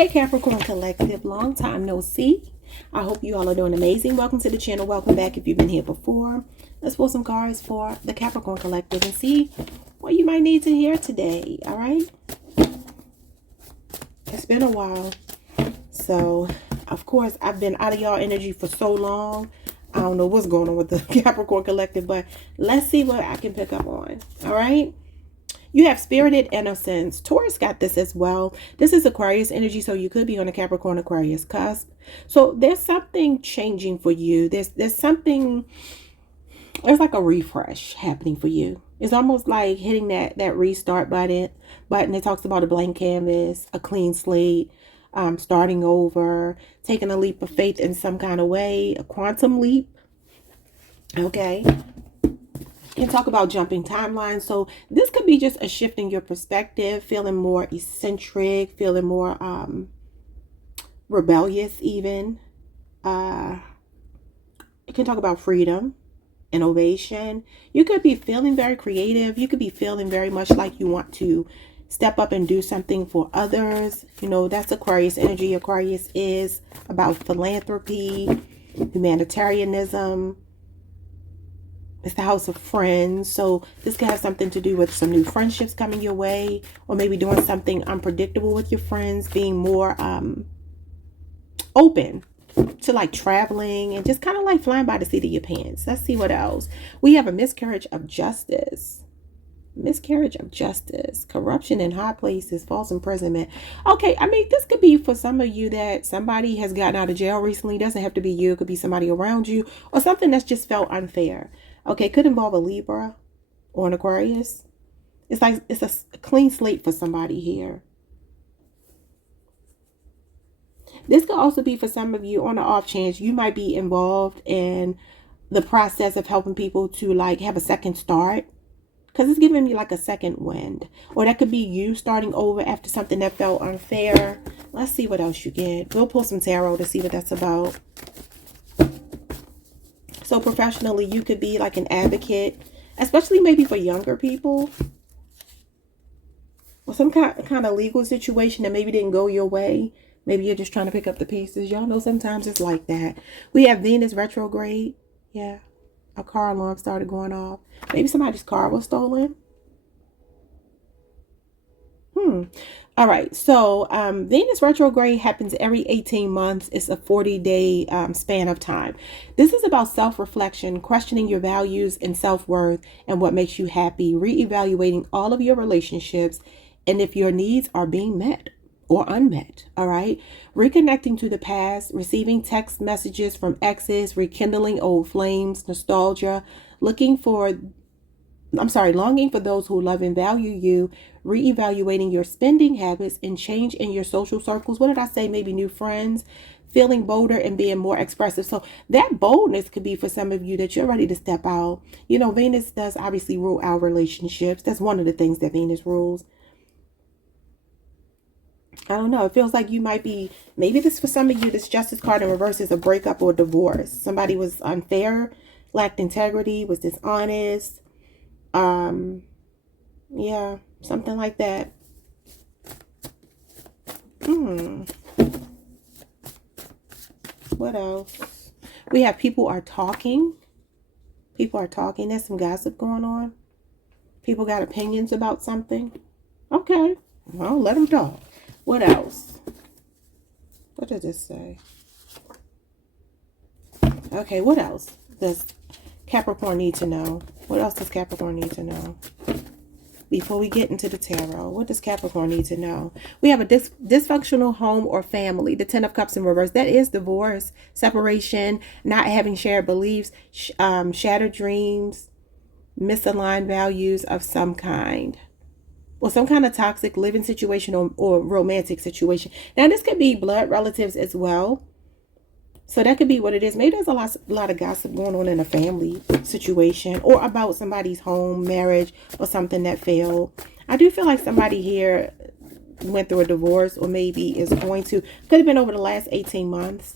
Hey Capricorn Collective, long time no see. I hope you all are doing amazing. Welcome to the channel. Welcome back if you've been here before. Let's pull some cards for the Capricorn Collective and see what you might need to hear today. All right. It's been a while. So, of course, I've been out of y'all energy for so long. I don't know what's going on with the Capricorn Collective, but let's see what I can pick up on. All right. You have spirited innocence. Taurus got this as well. This is Aquarius energy, so you could be on a Capricorn Aquarius cusp. So there's something changing for you. There's like a refresh happening for you. It's almost like hitting that restart button. It talks about a blank canvas, a clean slate, starting over, taking a leap of faith in some kind of way, a quantum leap. Okay. Can talk about jumping timelines. So this could be just a shift in your perspective, feeling more eccentric, feeling more rebellious even. It can talk about freedom, innovation. You could be feeling very creative. You could be feeling very much like you want to step up and do something for others. You know, that's Aquarius energy. Aquarius is about philanthropy, humanitarianism. It's the house of friends. So this could have something to do with some new friendships coming your way, or maybe doing something unpredictable with your friends, being more open to like traveling and just kind of like flying by the seat of your pants. Let's see what else. We have a miscarriage of justice. Miscarriage of justice, corruption in high places, false imprisonment. Okay, I mean, this could be for some of you that somebody has gotten out of jail recently. It doesn't have to be you. It could be somebody around you or something that's just felt unfair. Okay, could involve a Libra or an Aquarius. It's like it's a clean slate for somebody here. This could also be for some of you on the off chance you might be involved in the process of helping people to like have a second start. Because it's giving me like a second wind. Or that could be you starting over after something that felt unfair. Let's see what else you get. We'll pull some tarot to see what that's about. So professionally, you could be like an advocate, especially maybe for younger people. Or some kind of legal situation that maybe didn't go your way. Maybe you're just trying to pick up the pieces. Y'all know sometimes it's like that. We have Venus retrograde. Yeah. A car alarm started going off. Maybe somebody's car was stolen. All right. So Venus retrograde happens every 18 months. It's a 40-day span of time. This is about self-reflection, questioning your values and self-worth and what makes you happy, reevaluating all of your relationships and if your needs are being met or unmet. All right. Reconnecting to the past, receiving text messages from exes, rekindling old flames, nostalgia, longing for those who love and value you, reevaluating your spending habits and change in your social circles. What did I say? Maybe new friends, feeling bolder and being more expressive. So that boldness could be for some of you that you're ready to step out. You know, Venus does obviously rule our relationships. That's one of the things that Venus rules. I don't know. It feels like you might be, maybe this for some of you, this justice card in reverse is a breakup or a divorce. Somebody was unfair, lacked integrity, was dishonest. Yeah, something like that. What else? We have people are talking. People are talking. There's some gossip going on. People got opinions about something. Okay. Well, let them talk. What else? What does this say? Okay, what else does Capricorn need to know? What else does Capricorn need to know? Before we get into the tarot, what does Capricorn need to know? We have a dysfunctional home or family. The 10 of Cups in reverse. That is divorce, separation, not having shared beliefs, shattered dreams, misaligned values of some kind. Or some kind of toxic living situation or romantic situation. Now, this could be blood relatives as well. So that could be what it is. Maybe there's a lot of gossip going on in a family situation or about somebody's home, marriage, or something that failed. I do feel like somebody here went through a divorce or maybe is going to. Could have been over the last 18 months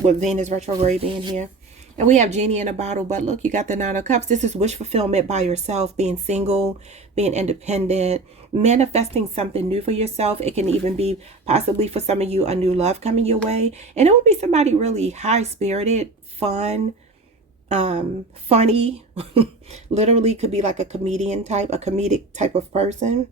with Venus retrograde being here. And we have genie in a bottle, but look, you got the Nine of Cups. This is wish fulfillment by yourself, being single, being independent, manifesting something new for yourself. It can even be possibly for some of you a new love coming your way. And it would be somebody really high-spirited, fun, funny. Literally could be like a comedic type of person.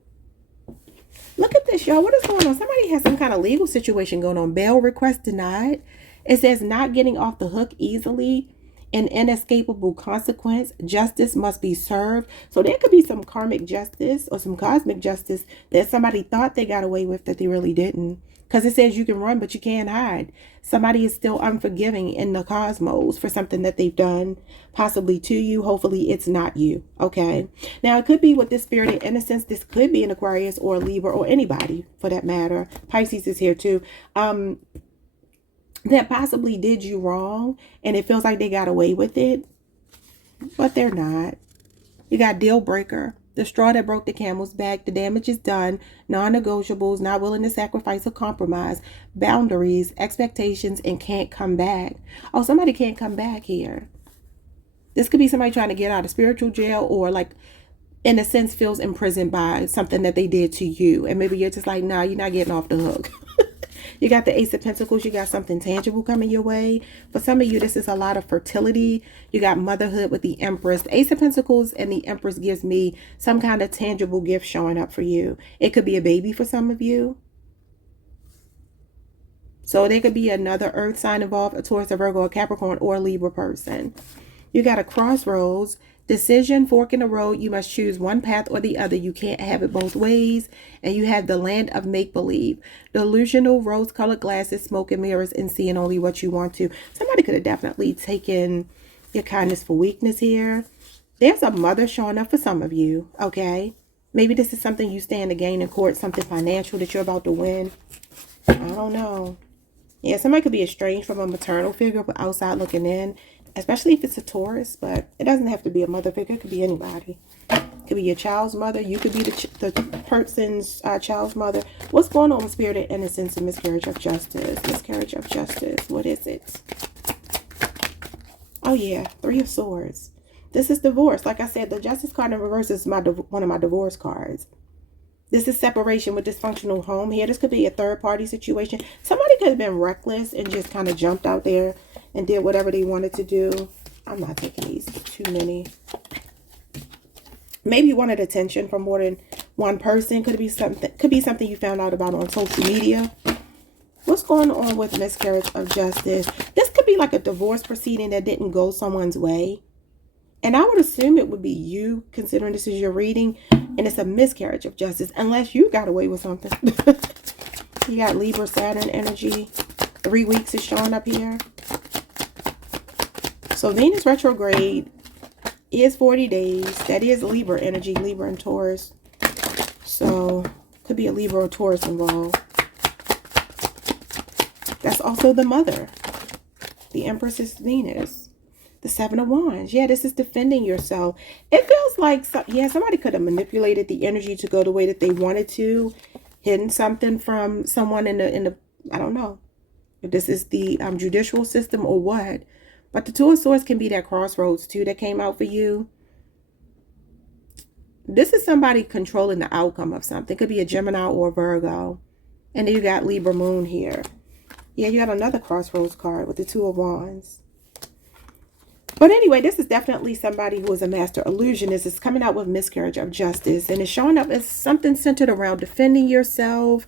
Look at this, y'all. What is going on? Somebody has some kind of legal situation going on. Bail request denied. It says not getting off the hook easily. An inescapable consequence. Justice must be served. So there could be some karmic justice or some cosmic justice that somebody thought they got away with that they really didn't. Because it says you can run, but you can't hide. Somebody is still unforgiving in the cosmos for something that they've done, possibly to you. Hopefully it's not you. Okay. Now it could be with this spirit of innocence. This could be an Aquarius or a Libra or anybody for that matter. Pisces is here too. That possibly did you wrong and it feels like they got away with it, but they're not. You got deal breaker. The straw that broke the camel's back. The damage is done. Non-negotiables. Not willing to sacrifice or compromise. Boundaries. Expectations. And can't come back. Oh, somebody can't come back here. This could be somebody trying to get out of spiritual jail or like in a sense feels imprisoned by something that they did to you. And maybe you're just like, nah, you're not getting off the hook. You got the Ace of Pentacles. You got something tangible coming your way. For some of you, this is a lot of fertility. You got motherhood with the Empress. The Ace of Pentacles and the Empress gives me some kind of tangible gift showing up for you. It could be a baby for some of you. So there could be another earth sign involved, a Taurus, a Virgo, a Capricorn, or a Libra person. You got a crossroads. Decision, fork in the road. You must choose one path or the other. You can't have it both ways. And you have the land of make-believe. Delusional, rose-colored glasses, smoke and mirrors, and seeing only what you want to. Somebody could have definitely taken your kindness for weakness here. There's a mother showing up for some of you, okay? Maybe this is something you stand to gain in court, something financial that you're about to win. I don't know. Yeah, somebody could be estranged from a maternal figure but outside looking in. Especially if it's a Taurus, but it doesn't have to be a mother figure. It could be anybody. It could be your child's mother. You could be the person's child's mother. What's going on with spirit of innocence and miscarriage of justice? Miscarriage of justice. What is it? Oh, yeah. Three of Swords. This is divorce. Like I said, the Justice card in reverse is one of my divorce cards. This is separation with dysfunctional home here. This could be a third-party situation. Somebody could have been reckless and just kind of jumped out there and did whatever they wanted to do. I'm not taking these too many. Maybe you wanted attention from more than one person. Could be something you found out about on social media. What's going on with miscarriage of justice? This could be like a divorce proceeding that didn't go someone's way. And I would assume it would be you, considering this is your reading. And it's a miscarriage of justice. Unless you got away with something. You got Libra, Saturn energy. 3 weeks is showing up here. So Venus retrograde is 40 days. That is Libra energy. Libra and Taurus. So could be a Libra or Taurus involved. That's also the mother. The Empress is Venus. The Seven of Wands. Yeah, this is defending yourself. It feels like, somebody could have manipulated the energy to go the way that they wanted to. Hidden something from someone in the I don't know. If this is the judicial system or what. But the Two of Swords can be that crossroads too that came out for you. This is somebody controlling the outcome of something. It could be a Gemini or a Virgo. And then you got Libra Moon here. Yeah, you got another crossroads card with the Two of Wands. But anyway, this is definitely somebody who is a master illusionist. It's coming out with miscarriage of justice. And it's showing up as something centered around defending yourself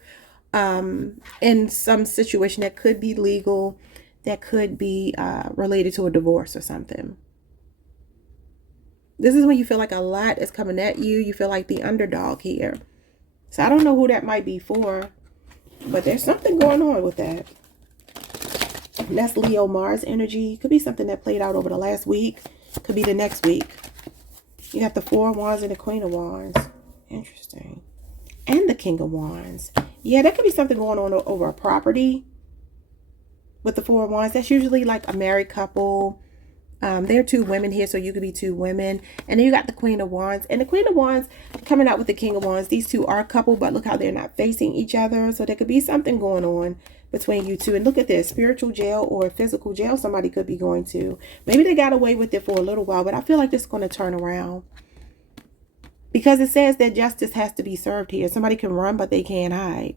in some situation that could be legal, that could be related to a divorce or something. This is when you feel like a lot is coming at you. You feel like the underdog here. So I don't know who that might be for, but there's something going on with that. That's Leo Mars energy. Could be something that played out over the last week. Could be the next week. You got the Four of Wands and the Queen of Wands. Interesting. And the King of Wands. Yeah, there could be something going on over a property with the Four of Wands. That's usually like a married couple. There are two women here, so you could be two women. And then you got the Queen of Wands. And the Queen of Wands coming out with the King of Wands. These two are a couple, but look how they're not facing each other. So there could be something going on between you two. And look at this, spiritual jail or physical jail somebody could be going to. Maybe they got away with it for a little while, but I feel like this is going to turn around. Because it says that justice has to be served here. Somebody can run, but they can't hide.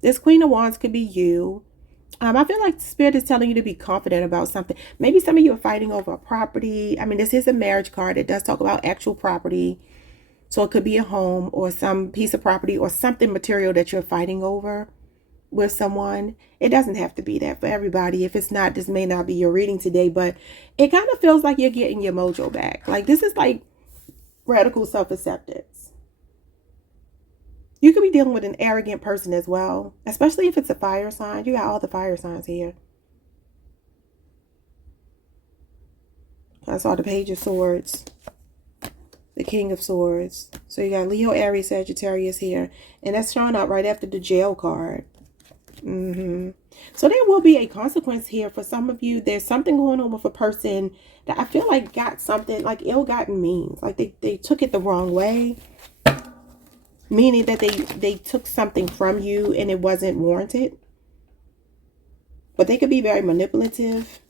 This Queen of Wands could be you. I feel like the Spirit is telling you to be confident about something. Maybe some of you are fighting over a property. I mean, this is a marriage card. It does talk about actual property. So it could be a home or some piece of property or something material that you're fighting over with someone. It doesn't have to be that for everybody. If it's not, this may not be your reading today, but it kind of feels like you're getting your mojo back. Like this is like radical self-acceptance. You could be dealing with an arrogant person as well, especially if it's a fire sign. You got all the fire signs here. I saw the Page of Swords, the King of Swords. So you got Leo, Aries, Sagittarius here. And that's showing up right after the jail card. So there will be a consequence here for some of you. There's something going on with a person that I feel like got something like ill-gotten means. Like they took it the wrong way. Meaning that they took something from you and it wasn't warranted. But they could be very manipulative.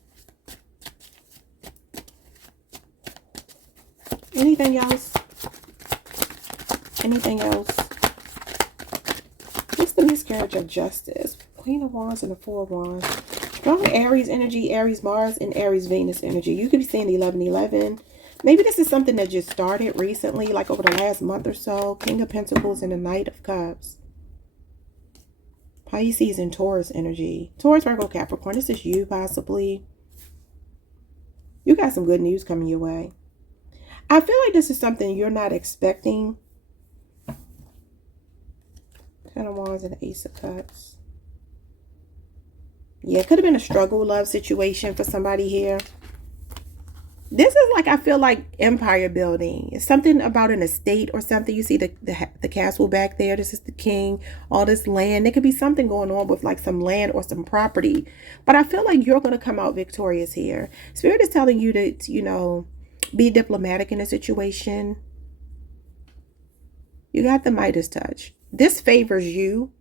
Anything else? Anything else? What's the miscarriage of justice? Queen of Wands and the Four of Wands. Strong Aries energy, Aries Mars, and Aries Venus energy. You could be seeing 1111. Maybe this is something that just started recently, like over the last month or so. King of Pentacles and the Knight of Cups. Pisces and Taurus energy. Taurus, Virgo, Capricorn. This is you, possibly. You got some good news coming your way. I feel like this is something you're not expecting. Ten of Wands and the Ace of Cups. Yeah, it could have been a struggle love situation for somebody here. This is like, I feel like empire building. It's something about an estate or something. You see the castle back there. This is the king. All this land. There could be something going on with like some land or some property. But I feel like you're going to come out victorious here. Spirit is telling you to, you know, be diplomatic in a situation. You got the Midas touch. This favors you.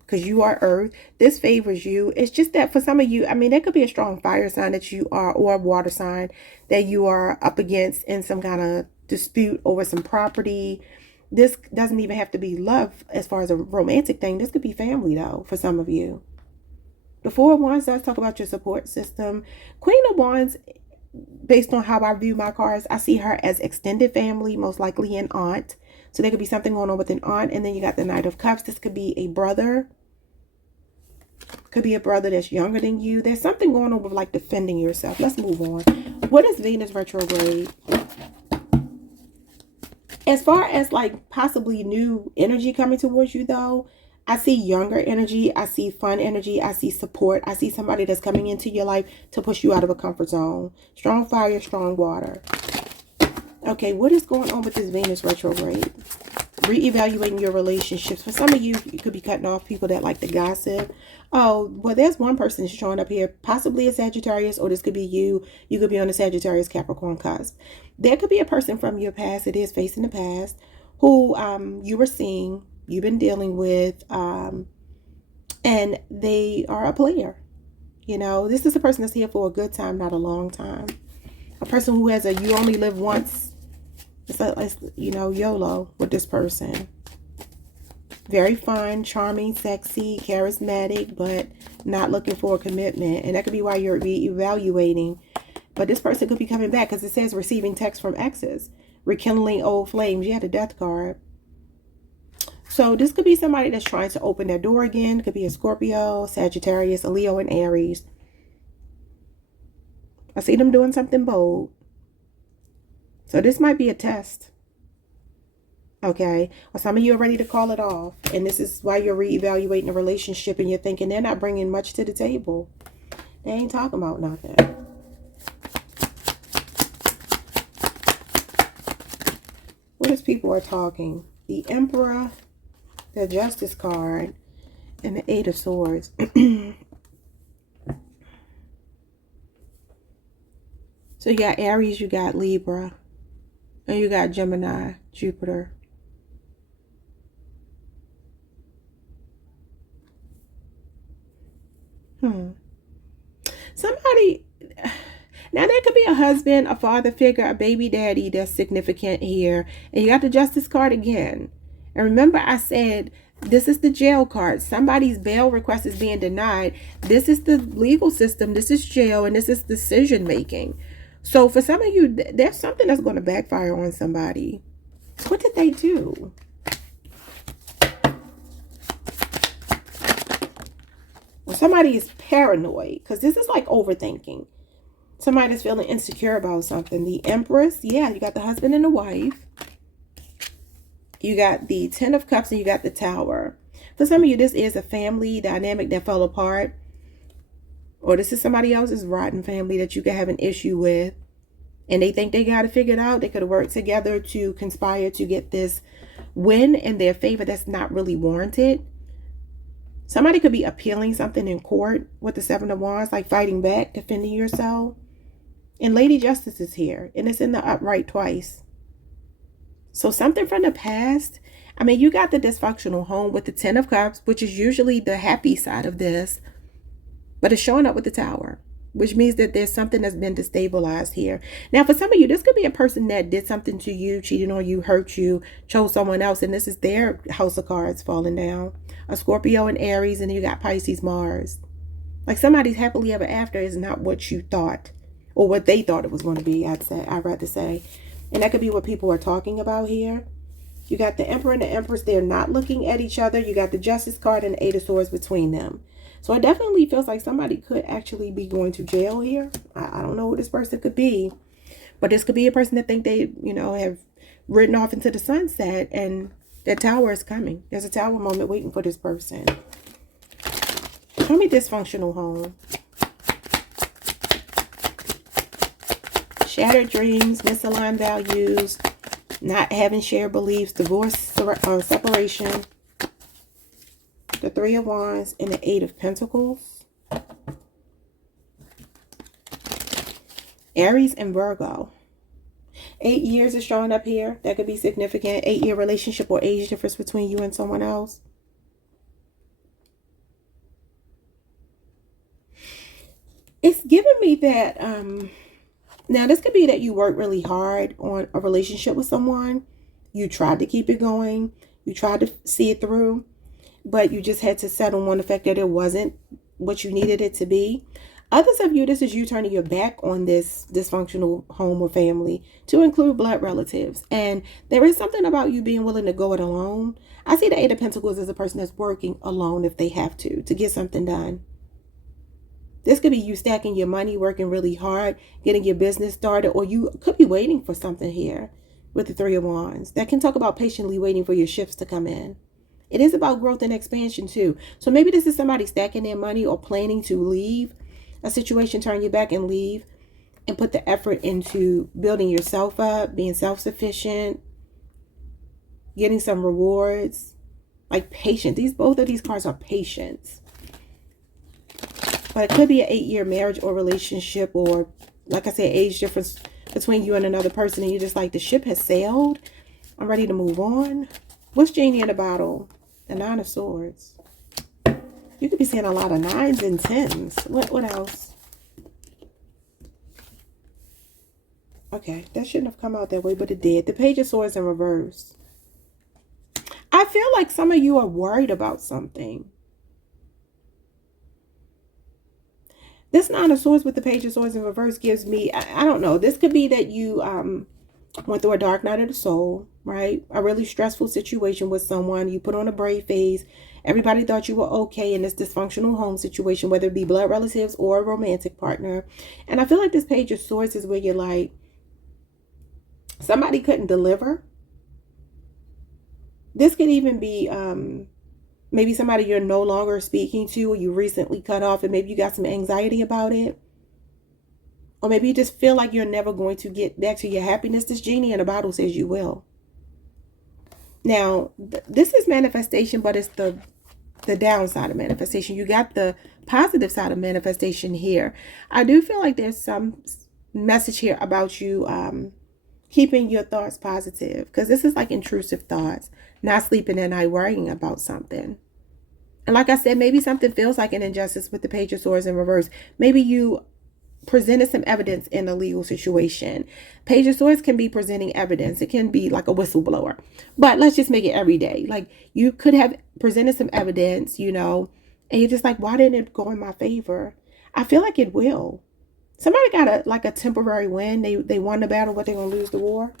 Because you are earth. This favors you. It's just that for some of you, I mean, there could be a strong fire sign that you are, or a water sign that you are up against in some kind of dispute over some property. This doesn't even have to be love as far as a romantic thing. This could be family, though, for some of you. The Four of Wands does talk about your support system. Queen of Wands, based on how I view my cards, I see her as extended family, most likely an aunt. So there could be something going on with an aunt. And then you got the Knight of Cups. This could be a brother. Could be a brother that's younger than you. There's something going on with like defending yourself. Let's move on. What is Venus retrograde? As far as like possibly new energy coming towards you though, I see younger energy. I see fun energy. I see support. I see somebody that's coming into your life to push you out of a comfort zone. Strong fire, strong water. Okay, what is going on with this Venus retrograde? Reevaluating your relationships. For some of you, you could be cutting off people that like to gossip. Oh, well, there's one person showing up here, possibly a Sagittarius, or this could be you. You could be on the Sagittarius Capricorn cusp. There could be a person from your past, it is facing the past, who you were seeing, you've been dealing with, and they are a player. You know, this is a person that's here for a good time, not a long time. A person who has a you only live once. It's you know, YOLO with this person. Very fun, charming, sexy, charismatic, but not looking for a commitment. And that could be why you're reevaluating. But this person could be coming back because it says receiving text from exes. Rekindling old flames. You had a death card. So this could be somebody that's trying to open their door again. It could be a Scorpio, Sagittarius, a Leo, and Aries. I see them doing something bold. So this might be a test. Okay. Or some of you are ready to call it off. And this is why you're reevaluating a relationship and you're thinking they're not bringing much to the table. They ain't talking about nothing. What is people are talking? The Emperor, the Justice card, and the Eight of Swords. So you got Aries, you got Libra, and you got Gemini, Jupiter. Somebody, now that could be a husband, a father figure, a baby daddy that's significant here. And you got the Justice card again. And remember I said, this is the jail card. Somebody's bail request is being denied. This is the legal system. This is jail, and this is decision making. So for some of you, there's something that's going to backfire on somebody. What did they do? Well, somebody is paranoid, because this is like overthinking. Somebody that's feeling insecure about something. The Empress, yeah, you got the husband and the wife. You got the Ten of Cups and you got the Tower. For some of you, this is a family dynamic that fell apart. Or this is somebody else's rotten family that you could have an issue with. And they think they got it figured out. They could have worked together to conspire to get this win in their favor that's not really warranted. Somebody could be appealing something in court with the Seven of Wands, like fighting back, defending yourself. And Lady Justice is here. And it's in the upright twice. So something from the past. I mean, you got the dysfunctional home with the Ten of Cups, which is usually the happy side of this. But it's showing up with the Tower, which means that there's something that's been destabilized here. Now, for some of you, this could be a person that did something to you, cheated on you, hurt you, chose someone else. And this is their house of cards falling down. A Scorpio and Aries, and then you got Pisces, Mars. Like somebody's happily ever after is not what you thought, or what they thought it was going to be, I'd rather say. And that could be what people are talking about here. You got the Emperor and the Empress. They're not looking at each other. You got the Justice card and the Eight of Swords between them. So it definitely feels like somebody could actually be going to jail here. I don't know who this person could be. But this could be a person that think they, have ridden off into the sunset. And the Tower is coming. There's a Tower moment waiting for this person. Show me dysfunctional home. Shattered dreams, misaligned values, not having shared beliefs, divorce or separation. The Three of Wands and the Eight of Pentacles. Aries and Virgo. 8 years is showing up here. That could be significant. 8-year relationship or age difference between you and someone else. It's giving me that... Now, this could be that you work really hard on a relationship with someone. You tried to keep it going. You tried to see it through. But you just had to settle on the fact that it wasn't what you needed it to be. Others of you, this is you turning your back on this dysfunctional home or family to include blood relatives. And there is something about you being willing to go it alone. I see the Eight of Pentacles as a person that's working alone if they have to get something done. This could be you stacking your money, working really hard, getting your business started, or you could be waiting for something here with the Three of Wands. That can talk about patiently waiting for your shifts to come in. It is about growth and expansion too. So maybe this is somebody stacking their money or planning to leave a situation, turn your back and leave, and put the effort into building yourself up, being self-sufficient, getting some rewards, like patience. Both of these cards are patience. But it could be an 8-year marriage or relationship, or like I said, age difference between you and another person. And you're just like, the ship has sailed. I'm ready to move on. What's Genie in the bottle? The Nine of Swords. You could be seeing a lot of 9s and 10s. What else? Okay, that shouldn't have come out that way, but it did. The Page of Swords in reverse. I feel like some of you are worried about something. This Nine of Swords with the Page of Swords in reverse gives me, I don't know. This could be that you went through a dark night of the soul, right? A really stressful situation with someone. You put on a brave face. Everybody thought you were okay in this dysfunctional home situation, whether it be blood relatives or a romantic partner. And I feel like this Page of Swords is where you're like, somebody couldn't deliver. This could even be maybe somebody you're no longer speaking to, or you recently cut off, and maybe you got some anxiety about it. Or maybe you just feel like you're never going to get back to your happiness. This Genie in the bottle says you will. Now, this is manifestation, but it's the downside of manifestation. You got the positive side of manifestation here. I do feel like there's some message here about you keeping your thoughts positive, because this is like intrusive thoughts, not sleeping at night worrying about something. And like I said, maybe something feels like an injustice with the Page of Swords in reverse. Maybe you presented some evidence in a legal situation. Page of Swords can be presenting evidence. It can be like a whistleblower. But let's just make it every day. Like, you could have presented some evidence, you know, and you're just like, why didn't it go in my favor? I feel like it will. Somebody got a temporary win. They won the battle, but they're going to lose the war.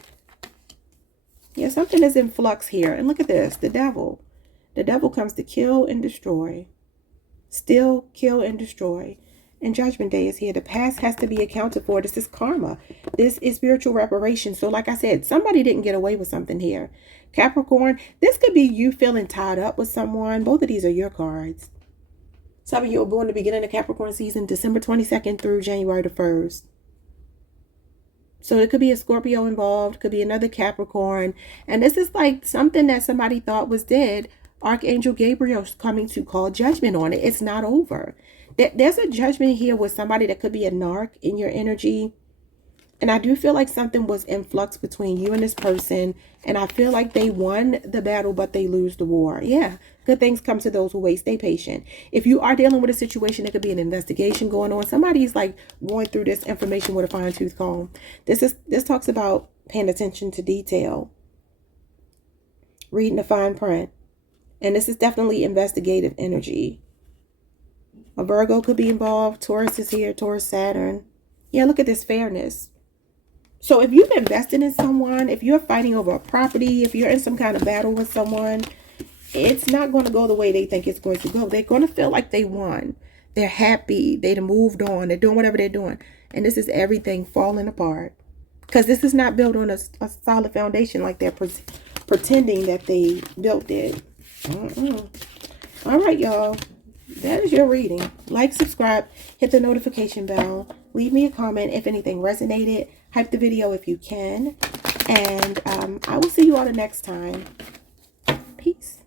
Yeah, something is in flux here. And look at this, the devil. The devil comes to kill and destroy. Still kill and destroy. And Judgment Day is here. The past has to be accounted for. This is karma. This is spiritual reparation. So like I said, somebody didn't get away with something here. Capricorn, this could be you feeling tied up with someone. Both of these are your cards. Some of you are born the beginning of Capricorn season, December 22nd through January the 1st. So it could be a Scorpio involved, could be another Capricorn. And this is like something that somebody thought was dead. Archangel Gabriel's coming to call judgment on it. It's not over. There's a judgment here with somebody that could be a narc in your energy. And I do feel like something was in flux between you and this person. And I feel like they won the battle, but they lose the war. Yeah, good things come to those who wait. Stay patient. If you are dealing with a situation, there could be an investigation going on. Somebody's like going through this information with a fine-tooth comb. This talks about paying attention to detail, reading the fine print. And this is definitely investigative energy. A Virgo could be involved. Taurus is here. Taurus, Saturn. Yeah, look at this fairness. So if you've invested in someone, if you're fighting over a property, if you're in some kind of battle with someone, it's not going to go the way they think it's going to go. They're going to feel like they won. They're happy. They've moved on. They're doing whatever they're doing. And this is everything falling apart. Because this is not built on a solid foundation like they're pretending that they built it. All right, y'all. That is your reading. Like, subscribe, hit the notification bell. Leave me a comment if anything resonated. Hype the video if you can. And I will see you all the next time. Peace.